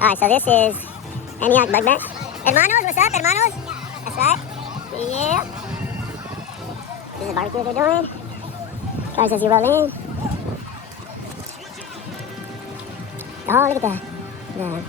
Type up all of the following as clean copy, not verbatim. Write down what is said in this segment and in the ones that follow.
Alright, so this is Antioch Bug Bench. Hermanos, what's up, hermanos? That's right. Yeah. This is barbecue they're doing. Cars as you roll in. Oh, look at that. Yeah.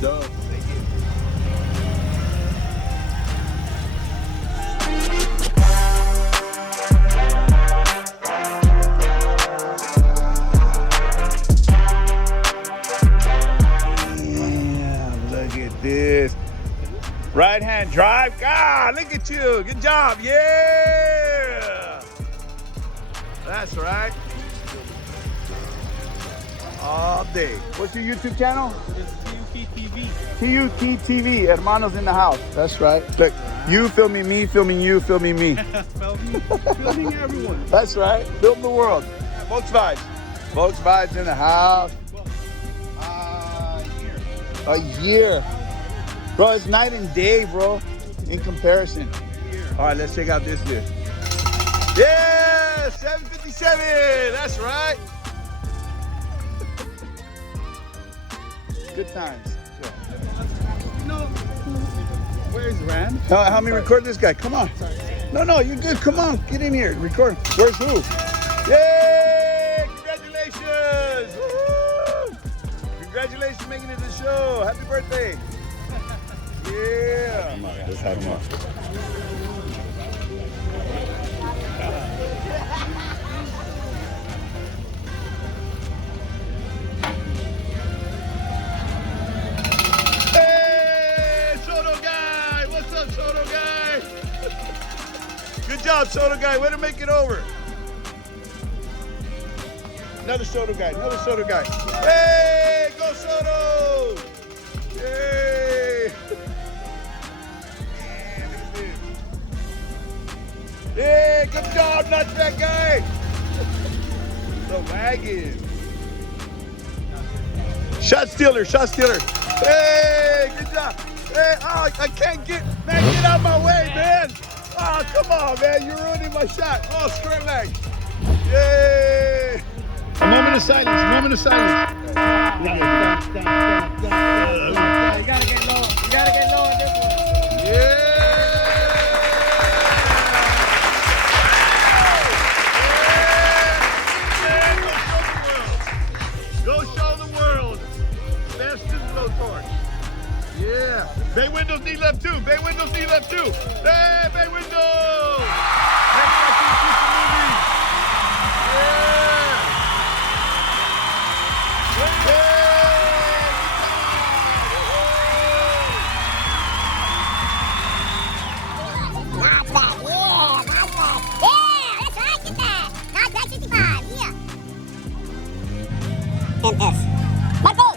Dope. Thank you. Damn, look at this. Right hand drive. God, look at you. Good job. Yeah. That's right. All day. What's your YouTube channel? TUT-TV, Hermanos in the house. That's right. Look, you filming me, filming you, filming me. Filming everyone. That's right. Film the world. Volks Vibes. Volks Vibes in the house. A year. Bro, it's night and day, bro, in comparison. All right, let's check out this dude. Yeah, 757. That's right. Good times. No. Where's Rand? Help me record this guy. Come on. No, you're good. Come on, get in here. Record. Where's who? Yay! Congratulations! Woo-hoo! Congratulations on making it to the show. Happy birthday. Yeah. Come on, let's have him up. Good job, Soto guy. Way to make it over. Another Soto guy. Another Soto guy. Hey, go Soto! Hey! Man, look at this. Hey, good job, nutsack guy. The wagon. Shot stealer. Shot stealer. Hey, good job. Hey, oh, I can't get. Man, get out of my way, man. Oh, come on, man. You're ruining my shot. Oh, square leg. Yay. A moment of silence. A moment of silence. You gotta get low. You gotta get low on this one. Yeah. Go show the world. Best in the torch. Yeah. Bay windows need left too. Bay windows need left too. Hey, bay windows. MS. Marco!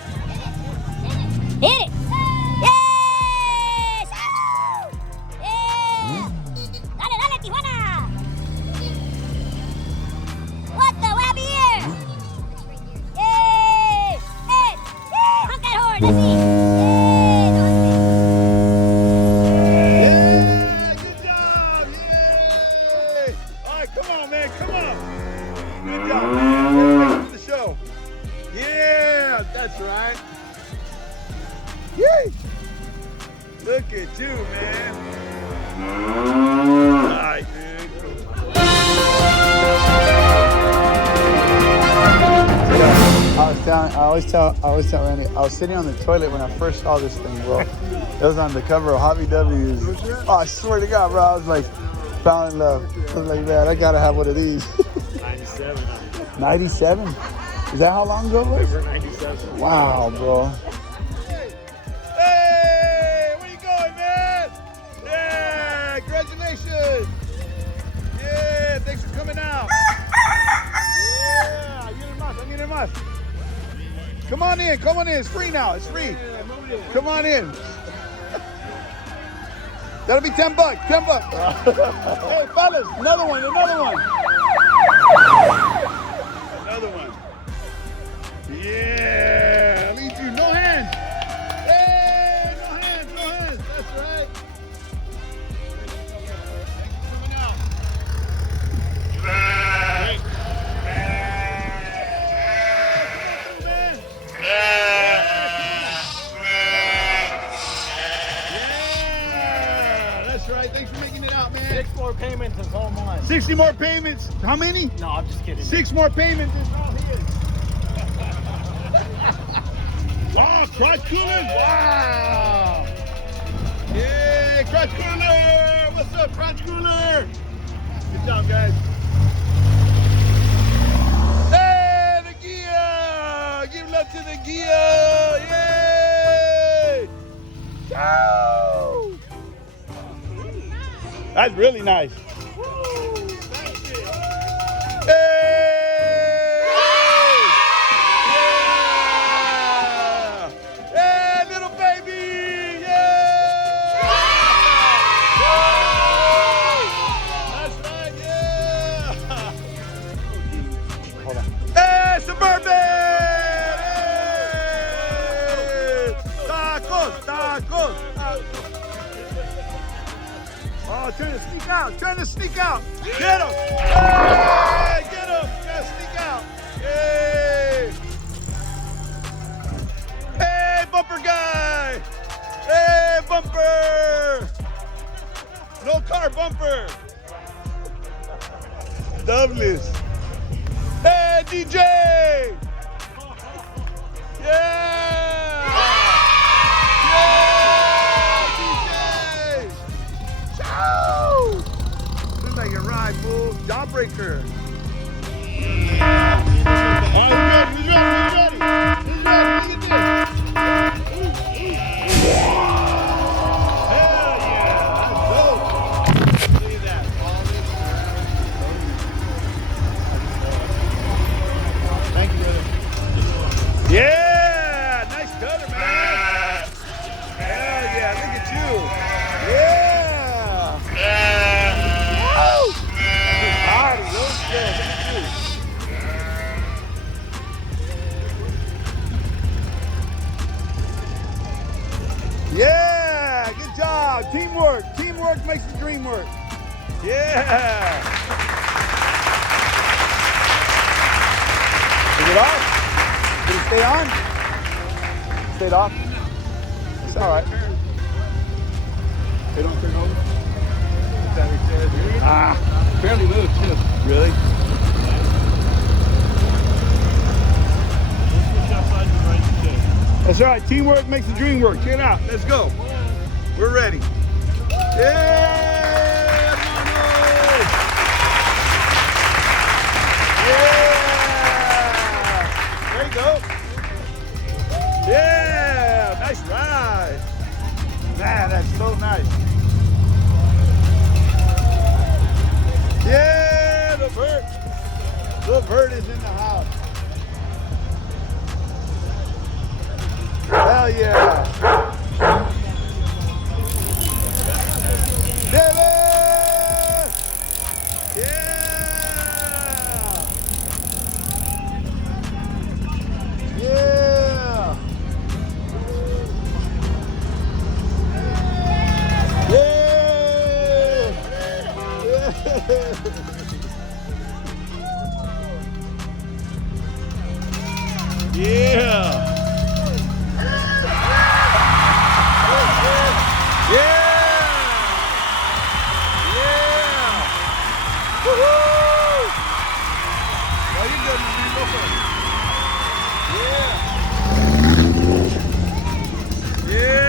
Hit it! Yes! Yeah! Dale, dale, Tijuana! What the? What happened here? Yay! Hey! Honk that horn! That's it! Yeah, good job! Yay! All right, come on, man, come on! Good job, man. Welcome to the show. Yeah, that's right. Yay! Look at you, man. All right, dude. I always tell Randy, I was sitting on the toilet when I first saw this thing, bro. It was on the cover of Hobby W's. Oh, I swear to God, bro, I was like, fell in love. I was like, man, I gotta have one of these. 97. 97? Is that how long ago it was? 97. Wow, bro. Hey, where you going, man? Yeah, congratulations. Yeah, thanks for coming out. Yeah, ayúdenme más. Come on in, it's free now, it's free. Come on in. That'll be $10, $10. Hey, fellas, another one. another one. Yeah, lead you, no hands. Hey, no hands, no hands. That's right. Coming out. Yeah, that's right. Thanks for making it out, man. 6 more payments is all mine. 60 more payments. How many? No, I'm just kidding. 6 more payments is all his. Wow, crotch coolers. Wow. Yay, crotch cooler. What's up, crotch cooler? Good job, guys. Hey, the gear. Give love to the gear. Yay. Woo. That's really nice. Hey! Yeah! Hey, little baby! Yeah! That's right, yeah! Hold on. Hey, Suburban! Hey! Tacos, tacos, tacos. Oh, trying to sneak out, trying to sneak out. Get him! Hey, get him! Gotta sneak out. Hey! Hey, bumper guy! Hey, bumper! No car bumper. Douglas. Hey, DJ! Yeah! Looks like a ride, fool. Jawbreaker. All right, who's ready? Who's ready? Who's ready? Look at this. Hell yeah, that's dope. Look at that. Thank you, brother. Yeah, nice color, man. Hell yeah, look at you. Yeah. Yeah, good job. Teamwork. Teamwork makes the dream work. Yeah. Is it off? Did it stay on? Stayed off? It's all right. They don't turn over? Ah, barely moved too. Really? That's all right. Teamwork makes the dream work. Check it out. Let's go. We're ready. Yeah, Airmanos! Yeah. There you go. Yeah. Nice ride. Man, that's so nice. Yeah, the bird. The bird is in the house. Hell yeah. David! Yeah! Yeah! Yeah! Yeah!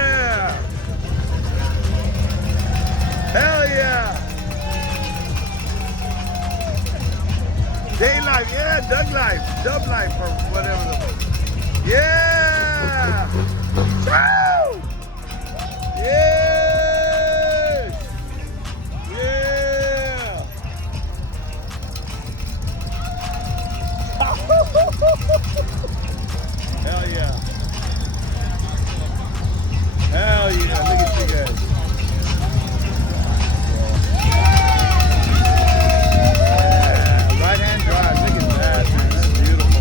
Day life, yeah, Doug life, dub life, or whatever the fuck. Yeah! Woo! Yeah! Yeah! Hell yeah! Hell yeah! Look at you guys. Right-hand drive, look at that, man. That's beautiful.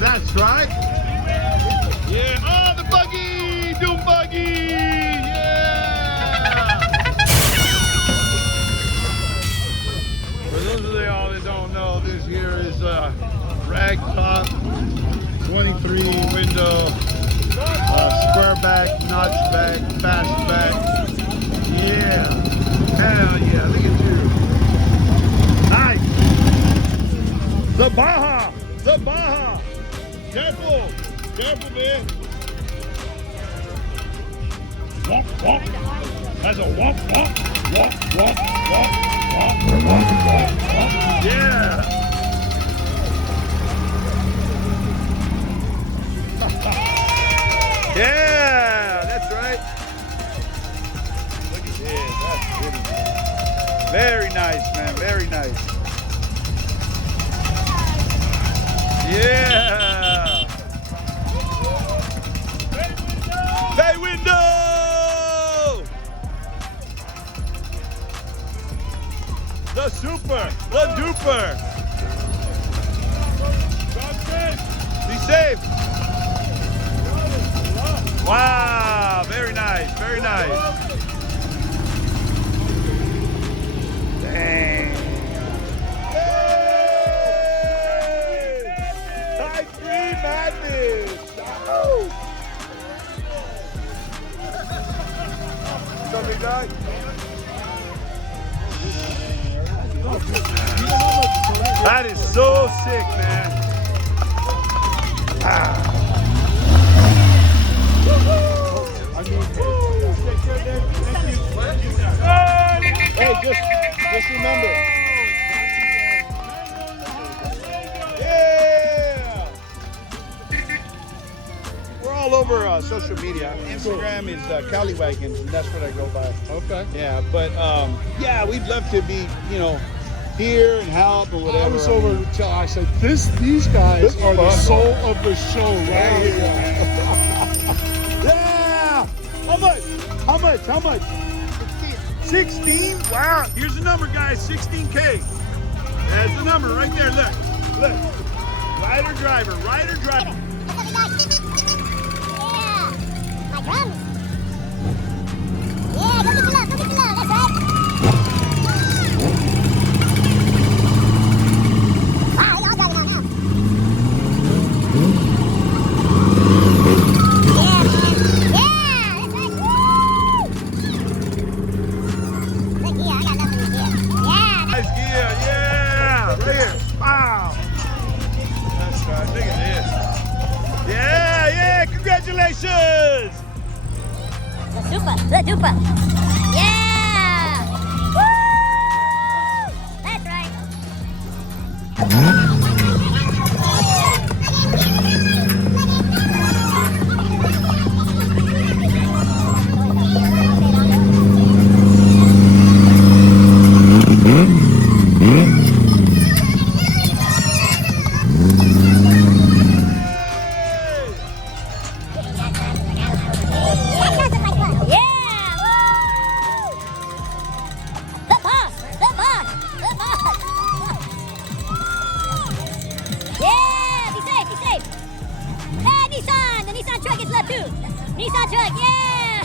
That's right. Yeah. Oh, the buggy. Doom buggy. Yeah. For those of y'all that don't know, this here is a rag top, 23 window, square back, notch back, fast back. Yeah. Hell yeah. Look at you. Nice. The Baja. The Baja. Careful. Careful, man. Walk, walk. That's a walk, walk, walk, walk, walk, walk, walk, walk, walk. Yeah. Yeah, that's right. Look at this. That's pretty. Very nice, man. Very nice. Yeah. Bay window. The super. The duper. Be safe. Wow. Very nice. Very nice. Dang. Madness! Oh. What's up, big guy? That is so sick, man. Hey, just remember. All over social media. Instagram is CALiWagons, and that's what I go by. Okay. Yeah, but yeah, we'd love to be, you know, here and help or whatever. I was over until I said, these guys are the soul of the show right here. Yeah. How much? How much? How much? 16. Wow. Here's the number, guys. 16K. That's the number right there. Look. Look. Rider driver. Rider driver. Drums. Yeah, go get your love, that's right. Wow, we all driving on now. Yeah, man. Yeah, that's right. Woo! Good gear, I got nothing in gear. Yeah, Nice gear, yeah. Right here. Wow. That's right, look at this. Yeah, yeah, congratulations. The duper. Yeah! Woo! That's right. Nissan truck, yeah!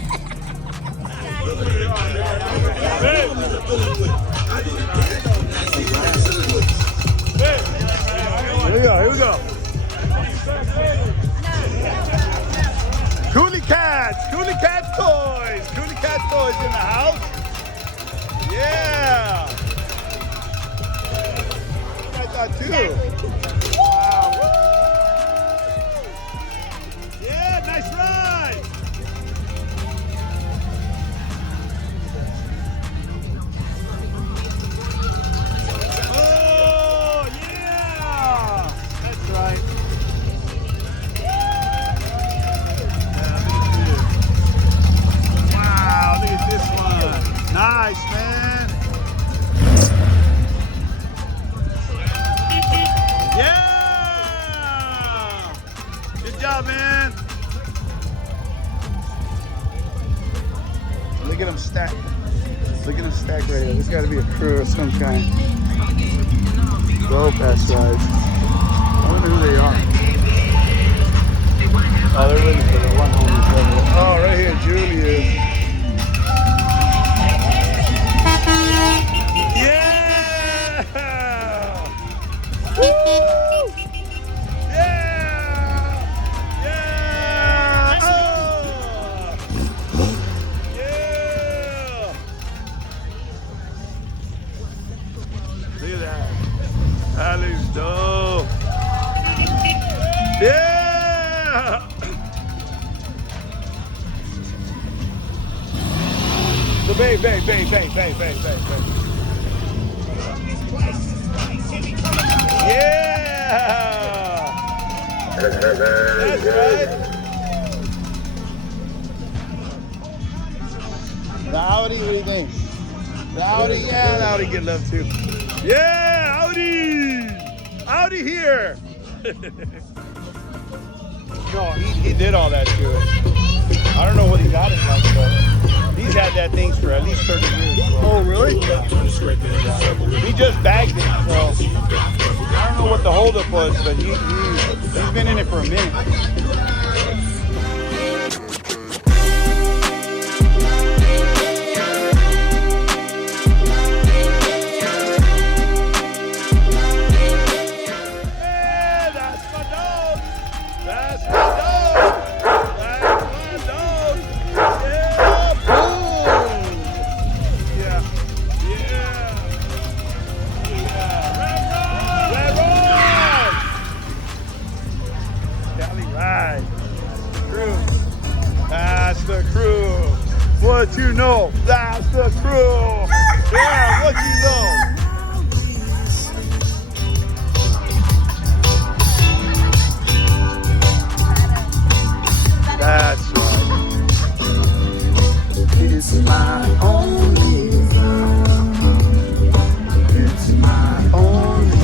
Here we go, here we go. Coolie Cats Toys. Coolie Cats Toys in the house. Yeah. I thought too. Wow. Yeah, nice ride. Oh, yeah. That's right. Wow, look at this one. Nice, man. Yeah! Good job, man. Look at them stack. Look at them stack right here. There's got to be a crew of some kind. Go fast rides. I wonder who they are. Oh, they're waiting for the one home. Oh, right here, Julius. Yeah! Woo! Yeah! Yeah! Oh! Yeah! Look at that. That looks dope. Yeah! So bang, bang, bang, bang, bang, bang, bang, bang. Yeah! That's right. Rowdy, what do you think? Rowdy, yeah, Rowdy get love too. Yeah, Audi! Audi here! No, he did all that to it. I don't know what he got it like, but he's had that thing for at least 30 years. So. Oh, really? He just bagged it, so I don't know what the holdup was, but he's been in it for a minute. What you know, that's the crew. Yeah, what you know. That's right. It's my only love. It's my only.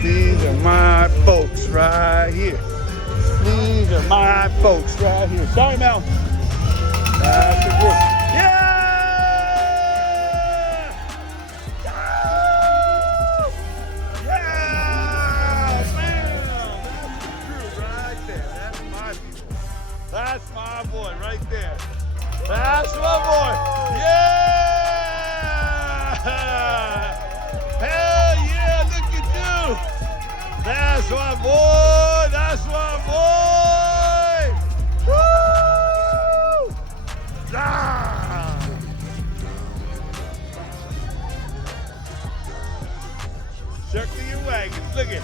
These are my folks right here. These are my folks right here. Sorry, Mel. That's the group. Yeah! Yeah! Man! That's the crew right there. That's my people. That's my boy right there. That's my boy. Yeah! Hell yeah, look at you. That's my boy. That's my boy. Woo! Ah! Circle your wagons. Look at it.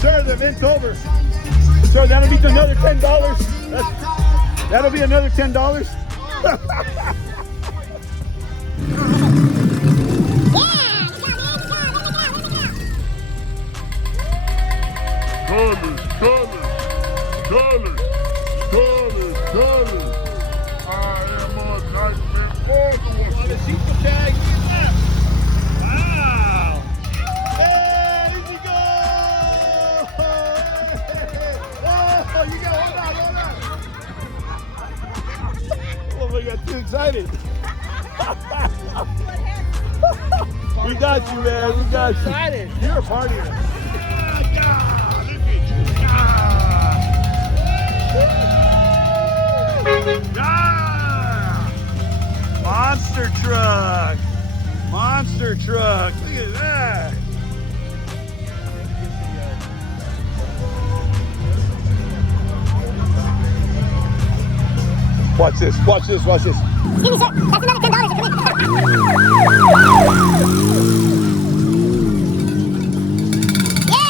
Sir, the event's over. Sir, that'll be another $10. That'll be another $10. Colors. I am a nightmare for the On the super tag, look at that. Wow. Hey, here you go. Oh, you got, hold on. Oh, I got too excited. We got you, man. We got you. Excited. You're a partier. Monster truck. Monster truck. Look at that. Watch this. Watch this. Watch this. Excuse me, sir. That's another $10 to come in. Yeah!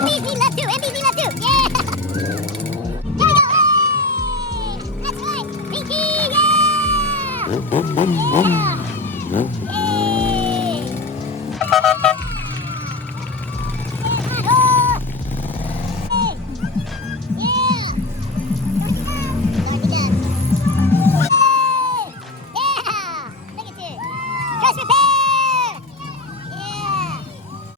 MBZ left too. MBZ left too. Yeah! There we go. Hey! That's right. Pinky, yeah! Yeah!